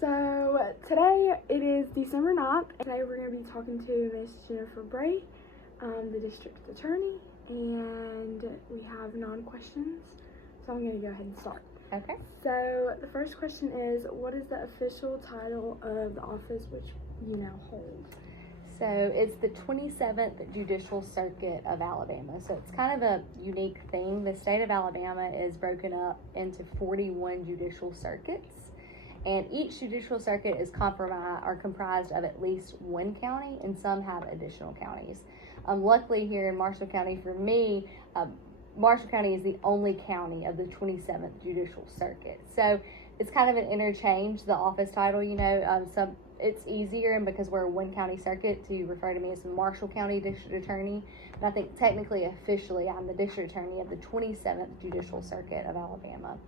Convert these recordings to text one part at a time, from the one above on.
So today it is December 9th. Today we're going to be talking to Miss Jennifer Bray, the district attorney, and we have 9 questions. So I'm going to go ahead and start. Okay. So the first question is, what is the official title of the office which you now hold? So it's the 27th Judicial Circuit of Alabama. So it's kind of a unique thing. The state of Alabama is broken up into 41 judicial circuits, and each judicial circuit is comprised of at least one county, and some have additional counties. Luckily here in Marshall County, for me, Marshall County is the only county of the 27th Judicial Circuit. So it's kind of an interchange, the office title, it's easier, and because we're a one county circuit, to refer to me as the Marshall County District Attorney. And I think technically, officially, I'm the District Attorney of the 27th Judicial Circuit of Alabama.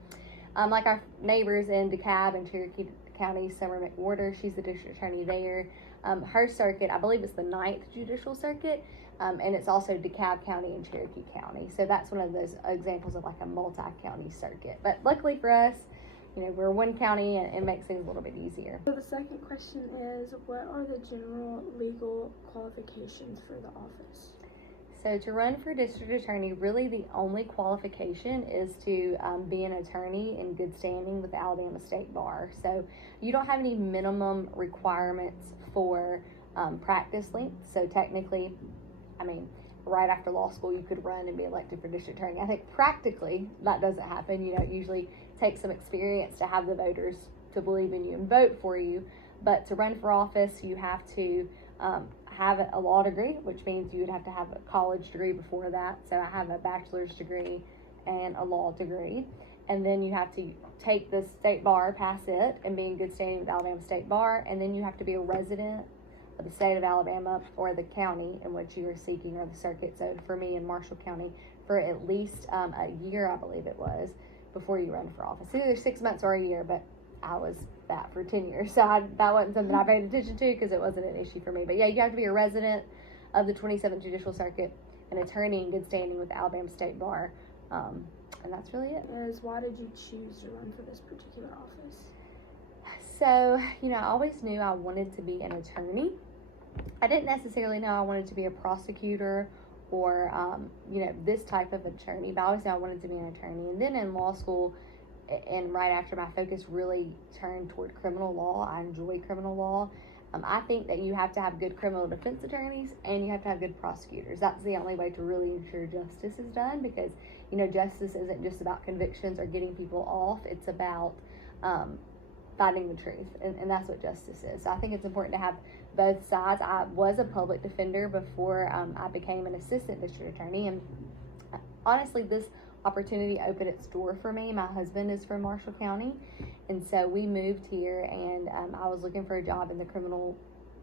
Like our neighbors in DeKalb and Cherokee County, Summer McWhorter, she's the District Attorney there. Her circuit, I believe it's the 9th Judicial Circuit, and it's also DeKalb County and Cherokee County. So that's one of those examples of like a multi-county circuit. But luckily for us, we're one county, and it makes things a little bit easier. So the second question is, what are the general legal qualifications for the office? So to run for district attorney, really the only qualification is to be an attorney in good standing with the Alabama State Bar. So you don't have any minimum requirements for practice length. So technically, right after law school, you could run and be elected for district attorney. I think practically that doesn't happen. It usually takes some experience to have the voters to believe in you and vote for you. But to run for office, you have to have a law degree, which means you would have to have a college degree before that. So I have a bachelor's degree and a law degree. And then you have to take the state bar, pass it, and be in good standing with the Alabama State Bar. And then you have to be a resident of the state of Alabama or the county in which you are seeking, or the circuit. So for me in Marshall County, for at least a year, I believe it was, before you run for office. Either 6 months or a year, but I was that for 10 years. So that wasn't something I paid attention to because it wasn't an issue for me. But yeah, you have to be a resident of the 27th Judicial Circuit, an attorney in good standing with the Alabama State Bar. And that's really it. Why did you choose to run for this particular office? So, I always knew I wanted to be an attorney. I didn't necessarily know I wanted to be a prosecutor or, this type of attorney, but I always knew I wanted to be an attorney. And then in law school, and right after, my focus really turned toward criminal law. I enjoy criminal law. I think that you have to have good criminal defense attorneys, and you have to have good prosecutors. That's the only way to really ensure justice is done, because, justice isn't just about convictions or getting people off. It's about finding the truth, and that's what justice is. So I think it's important to have both sides. I was a public defender before I became an assistant district attorney, and honestly, this opportunity opened its door for me. My husband is from Marshall County, and so we moved here, and I was looking for a job in the criminal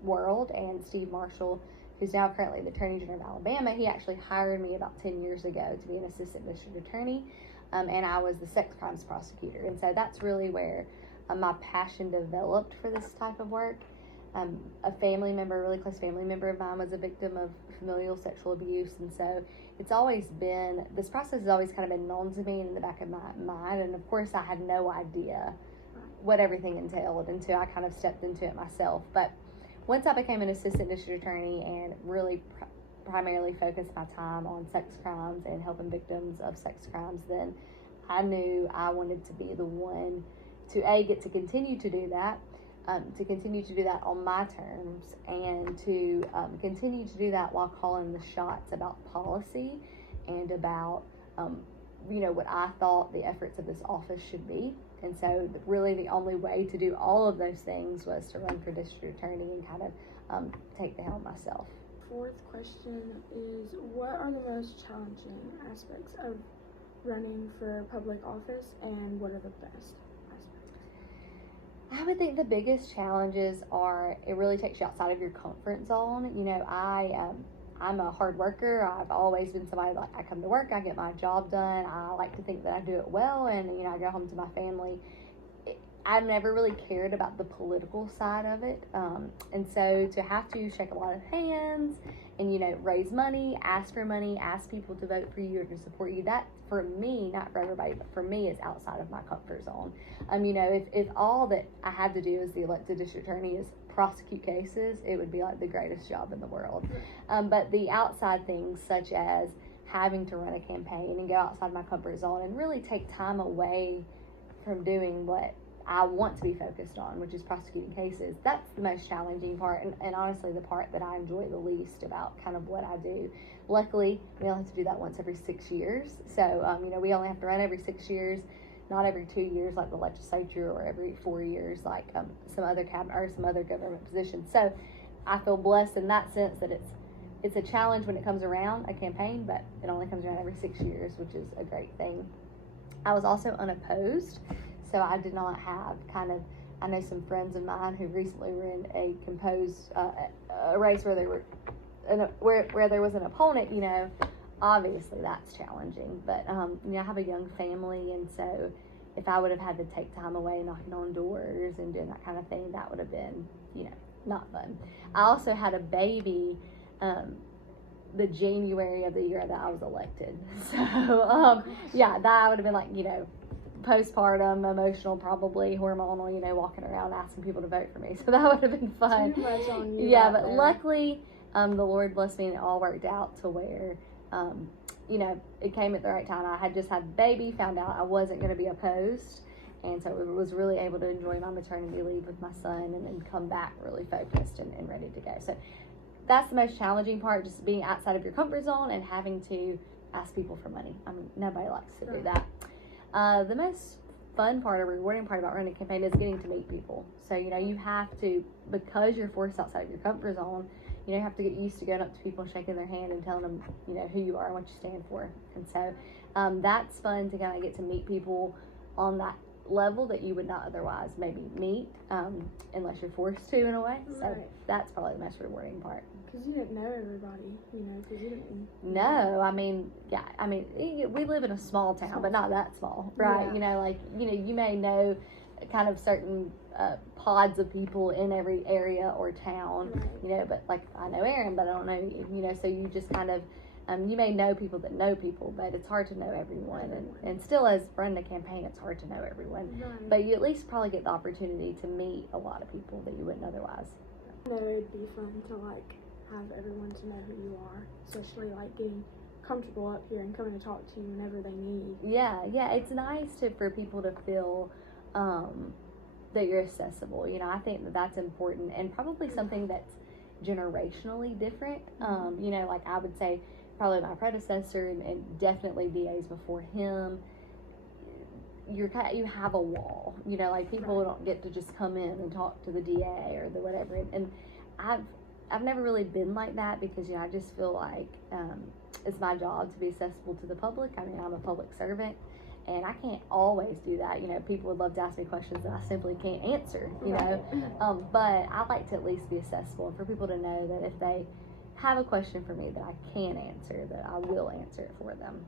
world, and Steve Marshall, who's now currently the Attorney General of Alabama, he actually hired me about 10 years ago to be an assistant district attorney, and I was the sex crimes prosecutor. And so that's really where my passion developed for this type of work. A family member, a really close family member of mine, was a victim of familial sexual abuse, and so this process has always kind of been known to me in the back of my mind, and of course I had no idea what everything entailed until I kind of stepped into it myself. But once I became an assistant district attorney and really primarily focused my time on sex crimes and helping victims of sex crimes, then I knew I wanted to be the one to get to continue to do that, on my terms, and to continue to do that while calling the shots about policy and about what I thought the efforts of this office should be. And so really the only way to do all of those things was to run for district attorney and kind of take the helm myself. Fourth question is, what are the most challenging aspects of running for public office, and what are the best aspects? I would think the biggest challenges are, it really takes you outside of your comfort zone. I'm a hard worker. I've always been somebody like, I come to work, I get my job done. I like to think that I do it well, and I go home to my family. I've never really cared about the political side of it. And so to have to shake a lot of hands and, you know, raise money, ask people to vote for you or to support you, that for me, not for everybody, but for me is outside of my comfort zone. You know, if all that I had to do as the elected district attorney is prosecute cases, it would be like the greatest job in the world. But the outside things, such as having to run a campaign and go outside my comfort zone and really take time away from doing what I want to be focused on, which is prosecuting cases, that's the most challenging part, and honestly the part that I enjoy the least about kind of what I do. Luckily, we only have to do that once every 6 years, so you know, we only have to run every 6 years, not every 2 years like the legislature, or every 4 years like some other cabinet or some other government positions. So I feel blessed in that sense that it's a challenge when it comes around, a campaign, but it only comes around every 6 years, which is a great thing. I was also unopposed, so I did not have I know some friends of mine who recently were in a composed a race where they were where there was an opponent. You know, obviously that's challenging, but you know, I have a young family, and so if I would have had to take time away knocking on doors and doing that kind of thing, that would have been, you know, not fun. I also had a baby the January of the year that I was elected, so yeah, that would have been like, you know, postpartum, emotional, probably hormonal, you know, walking around asking people to vote for me. So that would have been fun. Too much on you. Yeah, but luckily, the Lord blessed me and it all worked out to where, you know, it came at the right time. I had just had a baby, found out I wasn't going to be opposed, and so I was really able to enjoy my maternity leave with my son and then come back really focused and ready to go. So that's the most challenging part, just being outside of your comfort zone and having to ask people for money. I mean, nobody likes to do that. The most fun part or rewarding part about running a campaign is getting to meet people. So, you know, you have to, because you're forced outside of your comfort zone, you know, you have to get used to going up to people and shaking their hand and telling them, you know, who you are and what you stand for. And so that's fun to kind of get to meet people on that level that you would not otherwise maybe meet unless you're forced to in a way. So that's probably the most rewarding part. Because you didn't know everybody, you know, because you didn't. No, I mean, yeah, I mean, we live in a small town, but not that small, right? Yeah. You know, like, you know, you may know kind of certain pods of people in every area or town, you know, but like I know Aaron, but I don't know you, you know, so you just kind of, you may know people that know people, but it's hard to know everyone. And still, as running a campaign, it's hard to know everyone. Right. But you at least probably get the opportunity to meet a lot of people that you wouldn't otherwise. I know it'd be fun to, like, have everyone to know who you are, especially, like, getting comfortable up here and coming to talk to you whenever they need. Yeah, it's nice for people to feel that you're accessible. You know, I think that that's important, and probably something that's generationally different. You know, like I would say, probably my predecessor and definitely DAs before him, you have a wall, you know, like people don't get to just come in and talk to the DA or the whatever, and I've never really been like that, because, you know, I just feel like it's my job to be accessible to the public. I mean, I'm a public servant, and I can't always do that. You know, people would love to ask me questions that I simply can't answer, you know, but I like to at least be accessible, and for people to know that if they have a question for me that I can answer, that I will answer it for them.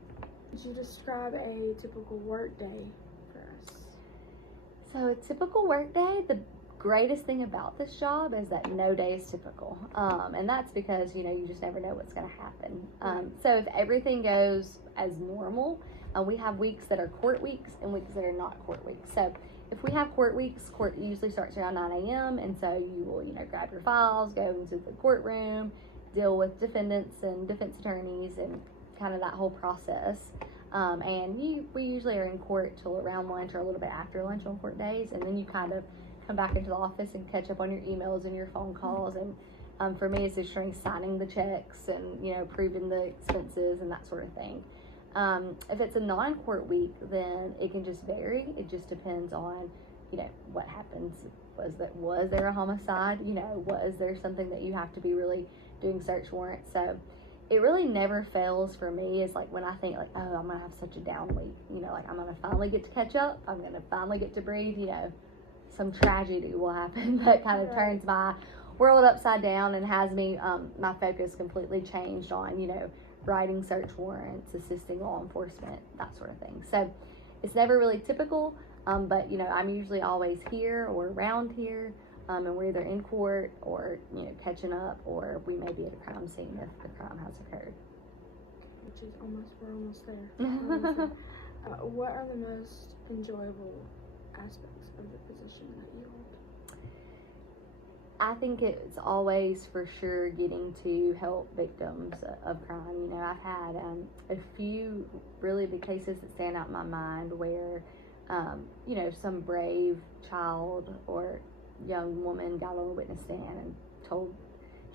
Could you describe a typical work day for us? So a typical work day, the greatest thing about this job is that no day is typical. And that's because, you know, you just never know what's going to happen. So if everything goes as normal, we have weeks that are court weeks and weeks that are not court weeks. So if we have court weeks, court usually starts around 9 a.m. And so you will, you know, grab your files, go into the courtroom, deal with defendants and defense attorneys and kind of that whole process. And we usually are in court till around lunch or a little bit after lunch on court days. And then you kind of come back into the office and catch up on your emails and your phone calls. And for me, it's just signing the checks and, you know, approving the expenses and that sort of thing. If it's a non-court week, then it can just vary. It just depends on, you know, what happens. Was there a homicide? You know, was there something that you have to be really doing search warrants? So it really never fails for me. Is like when I think like, oh, I'm gonna have such a down week, you know, like I'm gonna finally get to catch up, I'm gonna finally get to breathe, you know, some tragedy will happen that kind of turns my world upside down and has me my focus completely changed on, you know, writing search warrants, assisting law enforcement, that sort of thing. So it's never really typical. But, you know, I'm usually always here or around here, and we're either in court or, you know, catching up, or we may be at a crime scene if the crime has occurred. Which is we're almost there. We're almost there. What are the most enjoyable aspects of the position that you hold? I think it's always for sure getting to help victims of crime. You know, I've had a few really big cases that stand out in my mind where, you know, some brave child or young woman got on a witness stand and told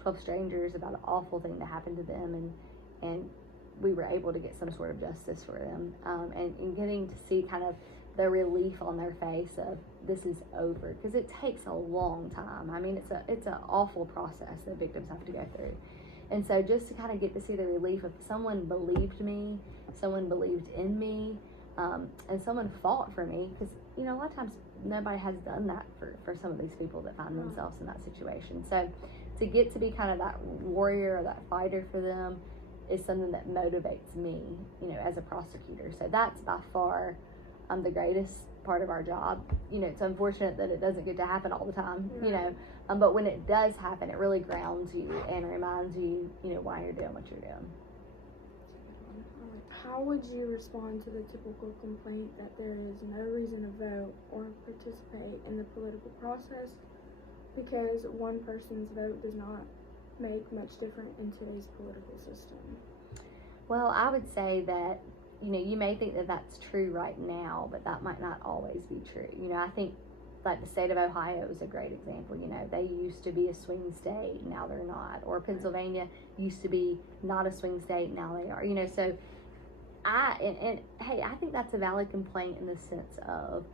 12 strangers about an awful thing that happened to them, and we were able to get some sort of justice for them, and getting to see kind of the relief on their face of this is over, because it takes a long time. I mean, it's an awful process that victims have to go through, and so just to kind of get to see the relief of someone believed me, someone believed in me, and someone fought for me, because, you know, a lot of times nobody has done that for some of these people that find themselves in that situation. So to get to be kind of that warrior or that fighter for them is something that motivates me, you know, as a prosecutor. So that's by far the greatest part of our job. You know, it's unfortunate that it doesn't get to happen all the time, you know, but when it does happen, it really grounds you and reminds you, you know, why you're doing what you're doing. How would you respond to the typical complaint that there is no reason to vote or participate in the political process because one person's vote does not make much difference in today's political system? Well, I would say that, you know, you may think that that's true right now, but that might not always be true. You know, I think like the state of Ohio is a great example. You know, they used to be a swing state, now they're not. Or Pennsylvania used to be not a swing state, now they are. You know, so hey, I think that's a valid complaint in the sense of,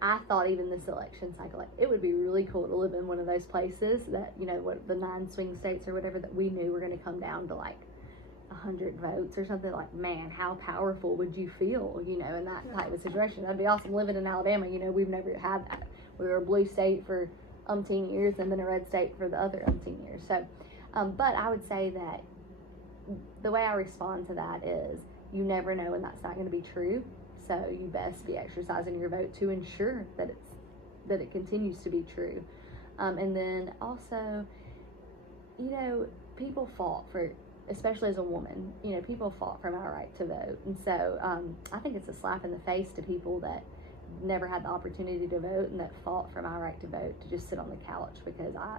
I thought even this election cycle, like, it would be really cool to live in one of those places that, you know, what the 9 swing states or whatever, that we knew were going to come down to like 100 votes or something. Like, man, how powerful would you feel, you know, in that type of situation? That'd be awesome. Living in Alabama, you know, we've never had that. We were a blue state for umpteen years and then a red state for the other umpteen years. So, but I would say that the way I respond to that is, you never know when that's not going to be true. So you best be exercising your vote to ensure that it continues to be true. And then also, you know, people fought for, especially as a woman, you know, people fought for my right to vote. And so I think it's a slap in the face to people that never had the opportunity to vote and that fought for my right to vote to just sit on the couch because I,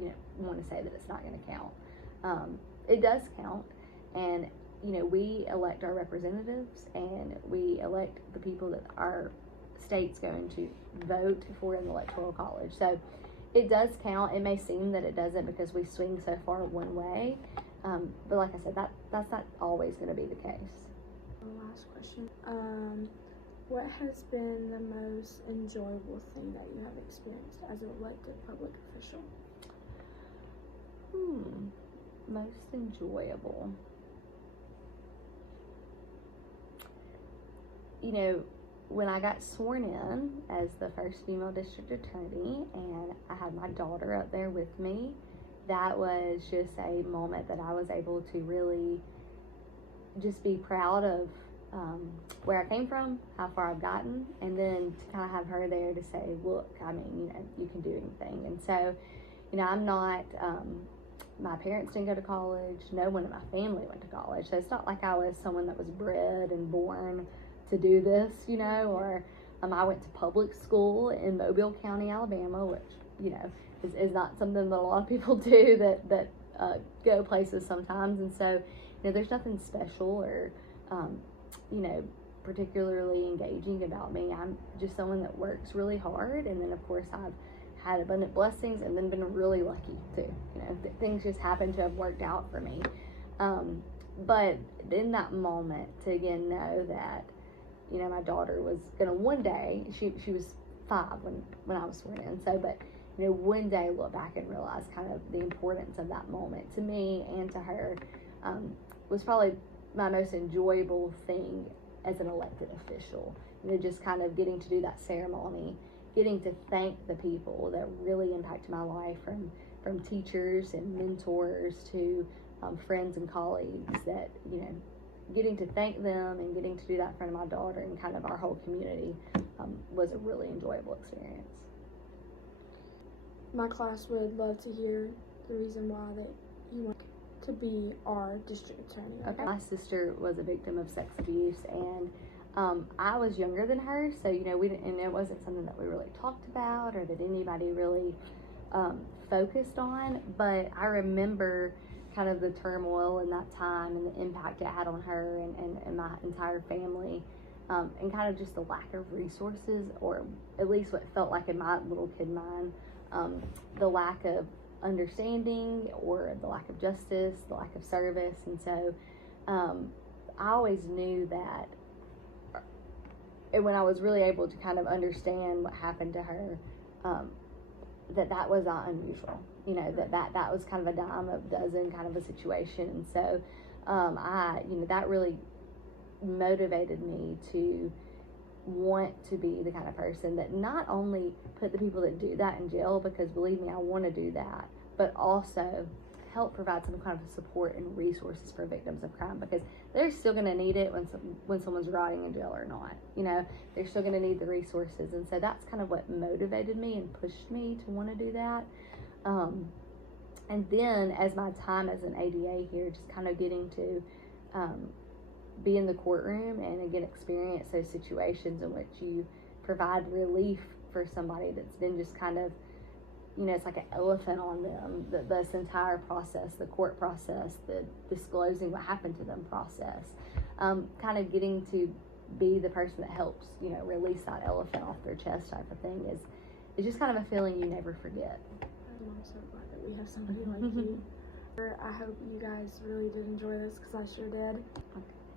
you know, want to say that it's not going to count. It does count. And you know, we elect our representatives and we elect the people that our state's going to vote for in the Electoral College. So it does count. It may seem that it doesn't because we swing so far one way. But like I said, that's not always going to be the case. Last question. What has been the most enjoyable thing that you have experienced as an elected public official? Most enjoyable. You know, when I got sworn in as the first female district attorney and I had my daughter up there with me, that was just a moment that I was able to really just be proud of where I came from, how far I've gotten, and then to kind of have her there to say, look, I mean, you know, you can do anything. And so, you know, I'm not, my parents didn't go to college, no one in my family went to college, so it's not like I was someone that was bred and born to do this, you know, or I went to public school in Mobile County, Alabama, which, you know, is not something that a lot of people do that go places sometimes. And so, you know, there's nothing special or, you know, particularly engaging about me. I'm just someone that works really hard. And then, of course, I've had abundant blessings and then been really lucky too. You know, things just happen to have worked out for me. But in that moment, to again know that, you know, my daughter was gonna one day, she was 5 when I was sworn in. So, but, you know, one day look back and realize kind of the importance of that moment to me and to her was probably my most enjoyable thing as an elected official. You know, just kind of getting to do that ceremony, getting to thank the people that really impacted my life, from teachers and mentors to friends and colleagues, that, you know, getting to thank them and getting to do that in front of my daughter and kind of our whole community was a really enjoyable experience. My class would love to hear the reason why that you want to be our district attorney. Okay. My sister was a victim of sex abuse, and I was younger than her, so we didn't, and it wasn't something that we really talked about or that anybody really focused on. But I remember kind of the turmoil in that time and the impact it had on her and my entire family, and kind of just the lack of resources, or at least what felt like in my little kid mind, the lack of understanding or the lack of justice, the lack of service. And so I always knew that when I was really able to kind of understand what happened to her, that was not unusual, that was kind of a dime a dozen kind of a situation. And so that really motivated me to want to be the kind of person that not only put the people that do that in jail, because believe me, I want to do that, but also help provide some kind of support and resources for victims of crime, because they're still going to need it when someone's rotting in jail or not. They're still going to need the resources. And so that's kind of what motivated me and pushed me to want to do that. And then as my time as an ADA here, just kind of getting to be in the courtroom and again experience those situations in which you provide relief for somebody that's been just kind of, it's like an elephant on them, this entire process, the court process, the disclosing what happened to them process, kind of getting to be the person that helps, release that elephant off their chest type of thing is just kind of a feeling you never forget. I'm so glad that we have somebody like you. I hope you guys really did enjoy this, because I sure did.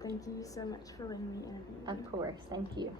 Thank you so much for letting me interview you. Of course, thank you.